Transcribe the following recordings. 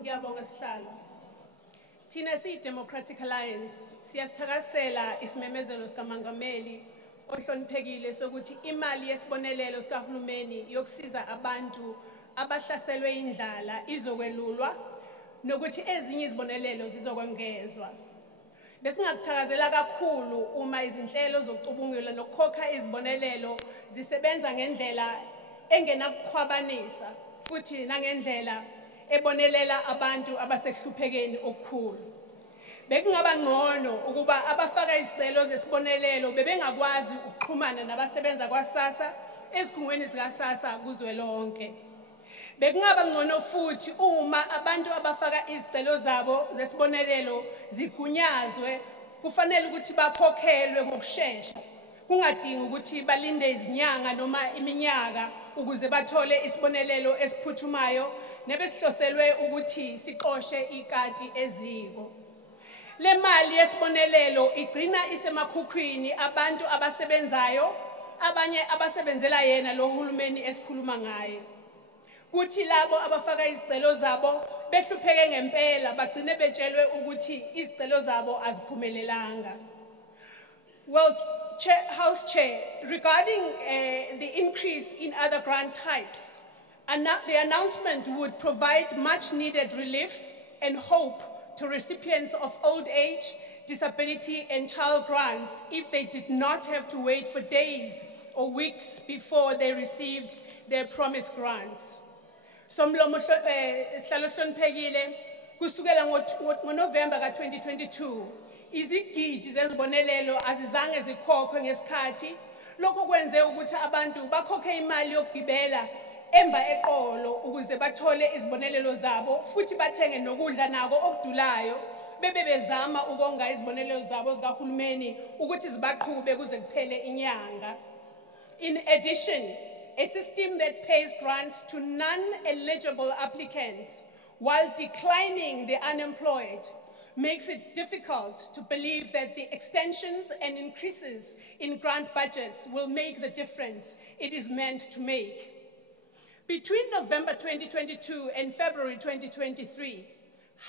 Ngiyabonga sihlalo. Thina siyi-Democratic Alliance siyasithakasela isimemezelo sikaMangameli ohloniphekile sokuthi imali yesibonelelo sikahulumeni yokusiza abantu abahlaselwe indlala izokwelulwa nokuthi ezinye izibonelelo zizokwengezwa. Besingakuthakazela kakhulu uma izinhlelo zokucubungula nokukhokha izibonelelo zisebenza ngendlela engenakukhwabanisa futhi nangendlela ebonelela abantu abasekuhluphekeni okukhulu. Bekungaba ngcono ukuba abafaka izicelo zesibonelelo bebengakwazi ukuxhumana nabasebenza kwaSASSA ezikhungweni zikaSASSA kuzwelonke. Bekungaba ngcono futhi uma abantu abafaka izicelo zabo zesibonelelo zigunyazwe kufanele ukuthi bakhokhelwe ngokusheshsha. Kungadingi ukuthi balinde izinyanga noma iminyaka ukuze bathole isibonelelo esiphuthumayo nebesihloselwe ukuthi siqoshe ikati eziko. Le mali yesibonelelo igcina isemakhukhwini abantu abasebenzayo, abanye abasebenzela yena lo hulumeni esikhuluma ngaye. Kuthi labo abafaka izicelo zabo behlupheke ngempela bagcine betshelwe ukuthi izicelo zabo aziphumelelanga. Well, House Chair, regarding the increase in other grant types, the announcement would provide much needed relief and hope to recipients of old age, disability and child grants if they did not have to wait for days or weeks before they received their promised grants. Somlomo sihlalo hloniphekile kusukela ngoNovember ka-2022 izigidi zezibonelelo azizange zikhokhwe ngesikhathi. Lokho kwenze ukuthi abantu bakhokhe imali yokugibela emba eqolo ukuze bathole izibonelelo zabo futhi bathenge nokudla nako okudulayo bebe bezama ukonga izibonelelo zabo zikahulumeni ukuthi zibaqhube kuze kuphele inyanga. In addition, a system that pays grants to non-eligible applicants while declining the unemployed makes it difficult to believe that the extensions and increases in grant budgets will make the difference it is meant to make. Between November 2022 and February 2023,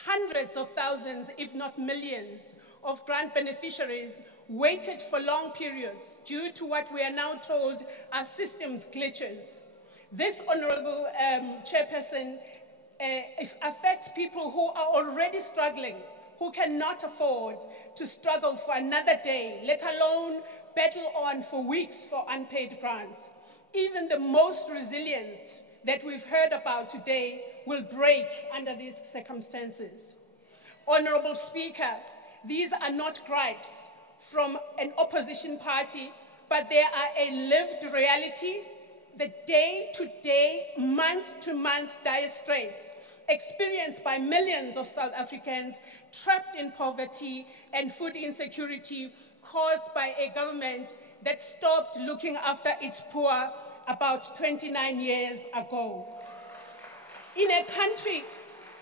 hundreds of thousands, if not millions, of grant beneficiaries waited for long periods due to what we are now told are systems glitches. This, Honorable Chairperson, affects people who are already struggling, who cannot afford to struggle for another day, let alone battle on for weeks for unpaid grants. Even the most resilient that we've heard about today will break under these circumstances. Honorable Speaker, these are not gripes from an opposition party, but they are a lived reality, the day-to-day, month-to-month dire straits experienced by millions of South Africans trapped in poverty and food insecurity caused by a government that stopped looking after its poor about 29 years ago. In a country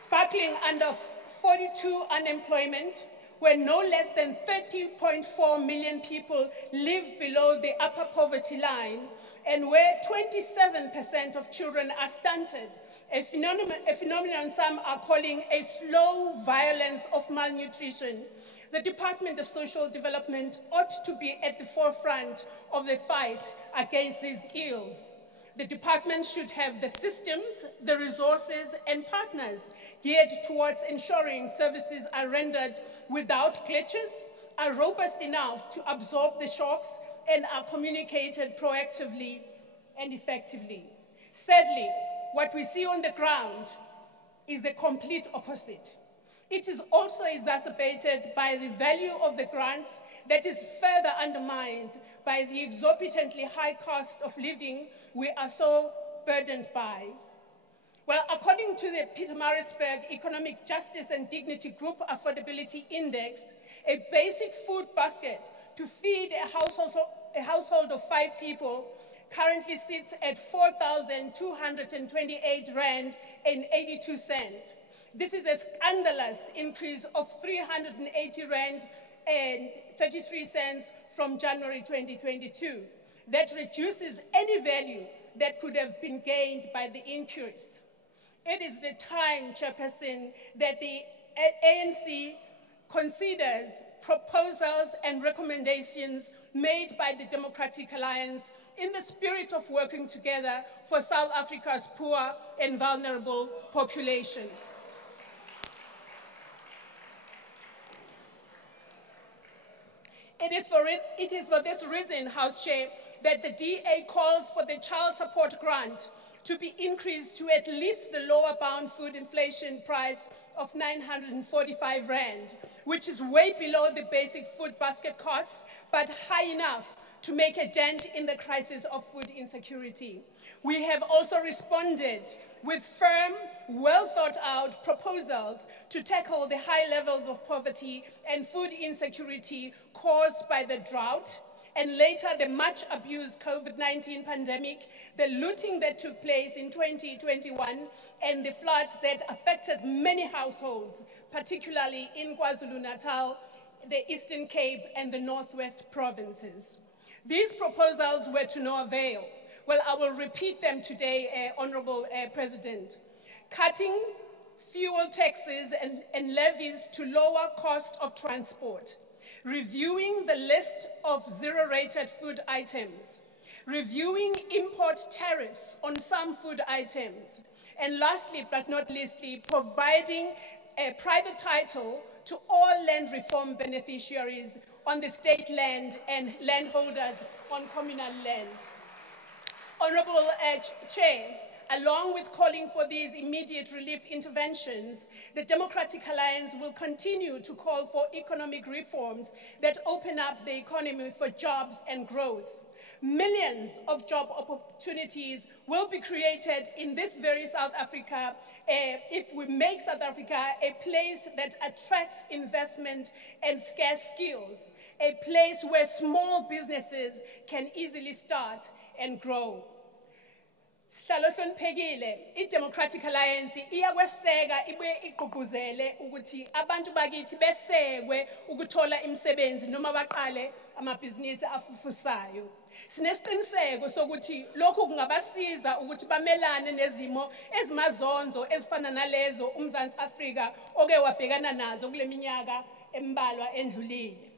buckling under 42 unemployment, where no less than 30.4 million people live below the upper poverty line, and where 27% of children are stunted, a phenomenon some are calling a slow violence of malnutrition, the Department of Social Development ought to be at the forefront of the fight against these ills. The department should have the systems, the resources, and partners geared towards ensuring services are rendered without glitches, are robust enough to absorb the shocks, and are communicated proactively and effectively. Sadly, what we see on the ground is the complete opposite. It is also exacerbated by the value of the grants that is further undermined by the exorbitantly high cost of living we are so burdened by. Well, according to the Pietermaritzburg Economic Justice and Dignity Group Affordability Index, a basic food basket to feed a household of 5 people currently sits at 4,228 Rand and 82 cents. This is a scandalous increase of 380 Rand and 33 cents from January 2022. That reduces any value that could have been gained by the increase. It is the time, Chairperson, that the ANC considers proposals and recommendations made by the Democratic Alliance in the spirit of working together for South Africa's poor and vulnerable populations. It is for this reason, House Chair, that the DA calls for the child support grant to be increased to at least the lower bound food inflation price of 945 Rand, which is way below the basic food basket cost, but high enough to make a dent in the crisis of food insecurity. We have also responded with firm, well-thought-out proposals to tackle the high levels of poverty and food insecurity caused by the drought, and later the much-abused COVID-19 pandemic, the looting that took place in 2021, and the floods that affected many households, particularly in KwaZulu-Natal, the Eastern Cape, and the Northwest provinces. These proposals were to no avail. Well, I will repeat them today, Honorable President. Cutting fuel taxes and levies to lower cost of transport. Reviewing the list of zero-rated food items. Reviewing import tariffs on some food items. And lastly, but not leastly, providing a private title to all land reform beneficiaries on the state land and landholders on communal land. Honorable Chair, along with calling for these immediate relief interventions, the Democratic Alliance will continue to call for economic reforms that open up the economy for jobs and growth. Millions of job opportunities will be created in this very South Africa if we make South Africa a place that attracts investment and scarce skills, a place where small businesses can easily start and grow. Sihlalo hloniphekile, i-Democratic Alliance iyakweseka ibuye igqugquzele ukuthi abantu bakithi besekwe ukuthola imisebenzi noma baqale amabhizinisi afufusayo. Sinesiqiniseko sokuthi lokhu kungabasiza ukuthi bamelane nezimo ezimazonzo ezifana nalezo uMzansi Afrika oke wabhekana nazo kule minyaka embalwa endlulile.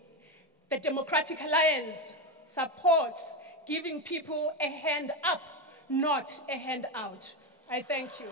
The Democratic Alliance supports giving people a hand up, not a hand out. I thank you.